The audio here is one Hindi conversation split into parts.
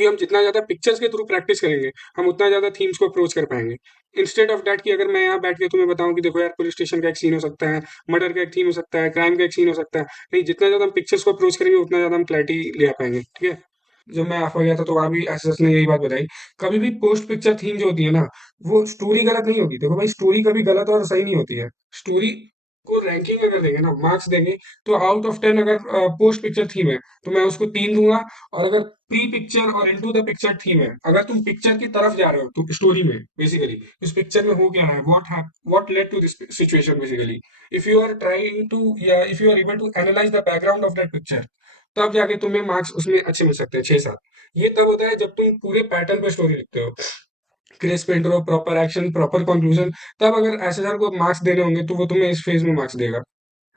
क्योंकि हम जितना ज़्यादा पिक्चर्स के थ्रू प्रैक्टिस करेंगे, हम उतना ज़्यादा थीम्स को अप्रोच कर पाएँगे। इंस्टेड ऑफ दैट कि अगर मैं यहाँ बैठ के तुम्हें बताऊँ कि देखो यार पुलिस स्टेशन का एक सीन हो सकता है, मर्डर का एक सीन हो सकता है, क्राइम का एक सीन हो सकता है। नहीं, जितना ज़्यादा हम पिक्चर्स को अप्रोच करेंगे उतना ज़्यादा हम क्लैरिटी ले आ पाएँगे, ठीक है? जब मैं आफ़ा गया था तो वहाँ भी एसएस ने यही बात बताई। कभी भी पोस्ट पिक्चर थीम जो होती है ना, वो स्टोरी गलत नहीं होगी। देखो भाई, स्टोरी कभी गलत और सही नहीं होती है। स्टोरी को रैंकिंग अगर देंगे ना, मार्क्स देंगे, तो आउट ऑफ 10 अगर पोस्ट पिक्चर थीम है, तो मैं उसको 3 दूँगा। और अगर प्री पिक्चर और इनटू द पिक्चर थीम है, अगर तुम पिक्चर की तरफ जा रहे हो, तो स्टोरी में बेसिकली इस पिक्चर में हो क्या रहा है, what led to this situation basically. If you are trying to या if you are able to analyse the background of that picture, तब जाके तुम्हें मार्क्स उसमें अच्छे मिल सकते हैं, 6-7। ये तब होता है जब तुम पूरे पैटर्न पे स्टोरी लिखते हो, crisp intro, proper action, proper conclusion. तब अगर एसएसआर को मार्क्स देने होंगे तो वो तुम्हें इस फेज में मार्क्स देगा,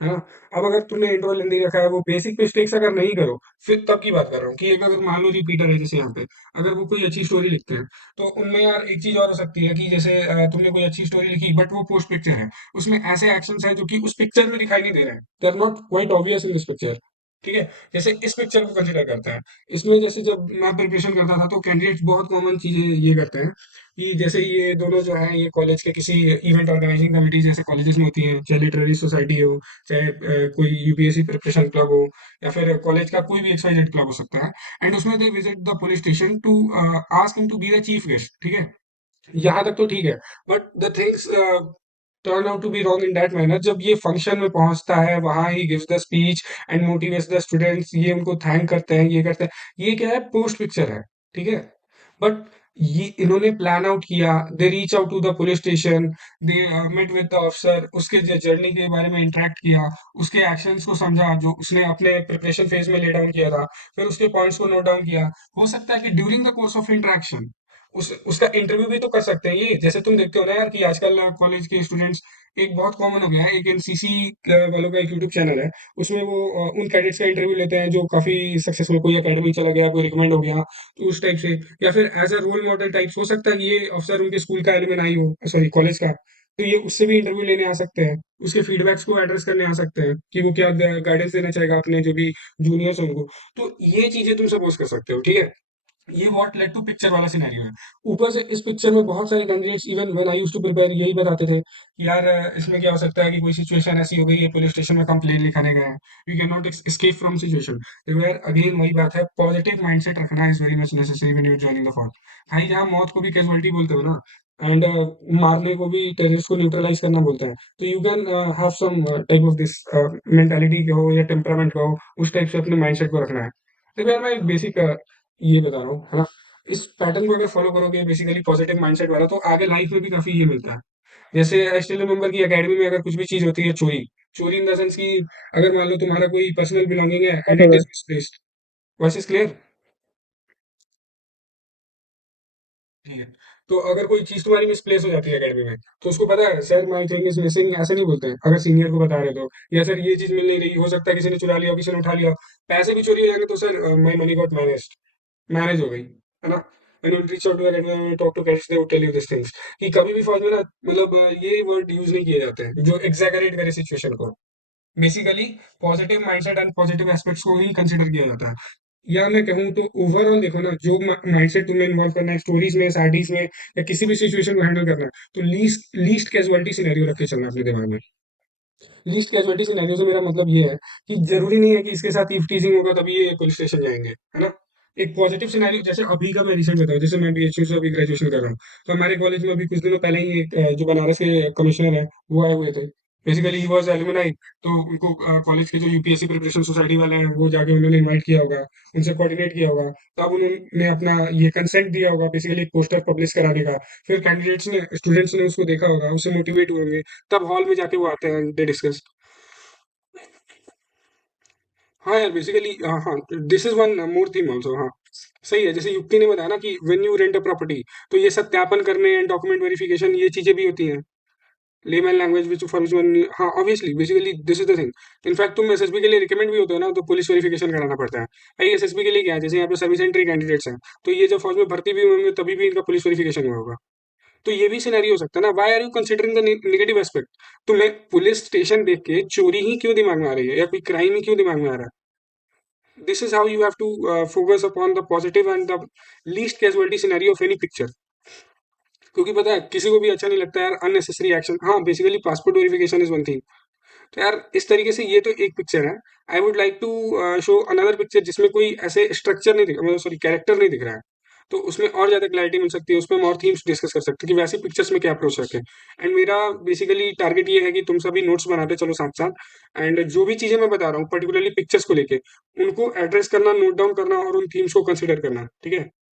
है ना? अब अगर तुमने इंटरवल हिंदी रखा है, वो बेसिक मिस्टेक्स अगर नहीं करो, फिर तब की बात कर रहा हूँ कि एक अगर मान लो रिपीटर है जैसे यहाँ पे, अगर वो कोई अच्छी स्टोरी लिखते हैं, तो उनमें यार एक चीज़ और हो सकती है कि जैसे तुमने कोई अच्छी स्टोरी लिखी बट वो पोस्ट पिक्चर है, उसमें ऐसे एक्शंस हैं जो कि उस पिक्चर में दिखाई नहीं दे रहे हैं। They are not quite obvious in this picture, ठीक है? जैसे इस पिक्चर को कंसीडर करते हैं। इसमें जैसे जब मैं प्रिपरेशन करता था तो कैंडिडेट्स बहुत कॉमन चीज़ें ये करते हैं कि जैसे ये दोनों जो हैं ये कॉलेज के किसी इवेंट ऑर्गेनाइजिंग कमिटी जैसे कॉलेजेस में होती हैं, चाहे लिटरेरी सोसाइटी हो, चाहे कोई यूपीएससी प्रिपरेशन क्लब हो, या फिर कॉलेज का कोई भी एक्सवाइजेड क्लब हो सकता है। एंड उसमें they visit the police station to ask him to be the chief guest, ठीक है? यहाँ तक तो ठीक है, but the things turn out to be wrong in that manner. जब ये फंक्शन में पहुंचता है, वहां ही gives the speech and motivates the students, ये उनको थैंक करते हैं, ये करते हैं, ये क्या है, पोस्ट पिक्चर है, ठीक है? बट ये इन्होंने प्लान आउट किया, they reach out to the police station, they met with the officer, उसके जर्नी के बारे में इंटरेक्ट किया, उसके एक्शंस को समझा जो उसने अपने प्रिपरेशन फेज में ले डाउन किया था, फिर उसके पॉइंट्स को नोट डाउन किया। हो सकता है कि during the course of interaction उसका इंटरव्यू भी तो कर सकते हैं। ये जैसे तुम देखते हो ना यार कि आजकल कॉलेज के स्टूडेंट्स, एक बहुत कॉमन हो गया है, एक एनसीसी वालों का एक यूट्यूब चैनल है, उसमें वो उन कैडेट्स का इंटरव्यू लेते हैं जो काफी सक्सेसफुल, कोई एकेडमी चला गया, कोई रिकमेंड हो गया, तो उस टाइप से, या फिर as a role model type. हो सकता है कि ये अफसर उनके स्कूल का एलुमनाई हो, सॉरी कॉलेज का, तो ये उससे भी इंटरव्यू लेने आ सकते हैं, उसके फीडबैक्स को एड्रेस करने आ सकते हैं कि वो क्या गाइडेंस देना चाहेगा अपने जो भी जूनियर्स उनको। तो ये चीजें तुम सपोज कर सकते हो, ठीक है? ये व्हाट लेड टू पिक्चर वाला सिनेरियो है। ऊपर से इस पिक्चर में बहुत सारे candidates, even when I used to prepare, यही बताते थे कि यार इसमें क्या हो सकता है कि कोई सिचुएशन ऐसी हो गई है, पुलिस स्टेशन में कंप्लेन लिखाने गए हैं, you can not escape from situation. देखो यार, अगेन वही बात है, पॉजिटिव माइंडसेट रखना is very much necessary when you are joining the for. भाई, जहाँ मौत को भी कैजुअलिटी बोलते हो ना, एंड मारने को भी, टेररिस्ट को न्यूट्रलाइज करना बोलते हैं, तो you can have some type of this mentality का हो या टेम्परामेंट का हो, उस टाइप से अपने माइंडसेट को रखना है। देखो यार, मैं एक बेसिक ये बता रहा हूँ, है ना? इस पैटर्न को अगर फॉलो करोगे बेसिकली पॉजिटिव माइंडसेट वाला, तो आगे लाइफ में भी काफी ये मिलता है। जैसे आई स्टिल रिमेंबर की एकेडमी में अगर कुछ भी चीज होती है, चोरी, चोरी इन द सेंस कि अगर मान लो तुम्हारा कोई पर्सनल बिलोंगिंग है and it is misplaced. Voice is clear? ठीक है। तो अगर कोई चीज तुम्हारी मिसप्लेस हो जाती है एकेडमी में, तो उसको पता है, sir my thing is missing, ऐसे नहीं बोलते हैं अगर सीनियर को बता रहे हो तो। या सर ये चीज मिल नहीं रही, हो सकता है किसी ने चुरा लिया हो, किसी ने उठा लिया हो, पैसे भी चोरी हो जाएंगे, तो sir my money got managed, manage हो गई, है ना? When you reach out to that and talk to cadets, they would tell you this things. कि कभी भी फौज में ना, मतलब ये वर्ड यूज नहीं किए जाते हैं जो एग्जैगरेट करे सिचुएशन को। Basically positive mindset and positive aspects को ही कंसीडर किया जाता है। या मैं कहूँ तो ओवरऑल देखो ना, जो माइंडसेट तुम्हें इन्वॉल्व करना है स्टोरीज में, साइडीज में, या किसी भी सिचुएशन को हैंडल करना है, तो लीस्ट लीस्ट कैजुअलिटी सिनेरियो रख के चलना अपने दिमाग में। लीस्ट कैजुअलिटी सिनेरियो से मेरा मतलब ये है कि जरूरी नहीं है कि इसके साथ ईव टीजिंग होगा तभी ये पुलिस स्टेशन जाएंगे, है ना? एक पॉजिटिव सिनेरियो, जैसे अभी का मैं रिसेंट बताऊं, जैसे मैं बीएचयू से अभी ग्रेजुएशन कर रहा हूँ, तो हमारे कॉलेज में अभी कुछ दिनों पहले ही एक जो बनारस के कमिश्नर है, वो आए हुए थे। बेसिकली ही वाज एलुमनाई, तो उनको कॉलेज के जो यूपीएससी प्रिपरेशन सोसाइटी वाले हैं, वो जाके उन्होंने इनवाइट किया होगा, उनसे कोऑर्डिनेट किया होगा, तब उन्होंने अपना ये कंसेंट दिया होगा बेसिकली एक पोस्टर पब्लिश कराने का। फिर कैंडिडेट्स ने, स्टूडेंट्स ने उसको देखा होगा, उससे मोटिवेट हुए होंगे, तब हॉल में जाके वो आते हैं, दे डिस्कस। हाँ यार, बेसिकली हाँ हाँ, this is one more theme also, हाँ। सही है, जैसे युक्ति ने बताया ना कि when you rent a property, तो ये सत्यापन करने एंड डॉक्यूमेंट वेरिफिकेशन, ये चीजें भी होती हैं। Layman language which for which one, हाँ obviously, basically this is the thing. In fact तुम एसएसबी के लिए रिकमेंड भी होते हो ना, तो पुलिस वेरिफिकेशन कराना पड़ता है। भाई एसएसबी के लिए क्या है, जैसे यहाँ पे सर्विस एंट्री कैंडिडेट्स हैं, तो ये जब फौज में भर्ती भी होंगे तभी भी इनका पुलिस वेरिफिकेशन हुआ होगा। तो ये भी सिनेरियो हो सकता है ना, why are you considering the negative aspect? तुम्हें पुलिस स्टेशन देख के चोरी ही क्यों दिमाग में आ रही है, या कोई क्राइम ही क्यों दिमाग में आ रहा है? This is how you have to focus upon the positive and the least casualty scenario of any picture. क्योंकि पता है किसी को भी अच्छा नहीं लगता यार अननेसेसरी एक्शन। हाँ, basically passport verification is one thing. तो यार इस तरीके से ये तो एक पिक्चर है। I would like to show another picture जिसमें कोई ऐसे स्ट्रक्चर नहीं दिख, मतलब सॉरी कैरेक्टर नहीं दिख रहा है। तो उसमें और ज्यादा क्लैरिटी मिल सकती है, उसमें हम और थीम्स डिस्कस कर सकते हैं कि वैसी पिक्चर्स में क्या अप्रोच रखें। एंड मेरा बेसिकली टारगेट ये है कि तुम सभी नोट्स बनाते चलो साथ साथ, एंड जो भी चीजें मैं बता रहा हूँ पर्टिकुलरली पिक्चर्स को लेके, उनको एड्रेस करना, नोट डाउन करना और उन थीम्स को कंसिडर करना, ठीक है।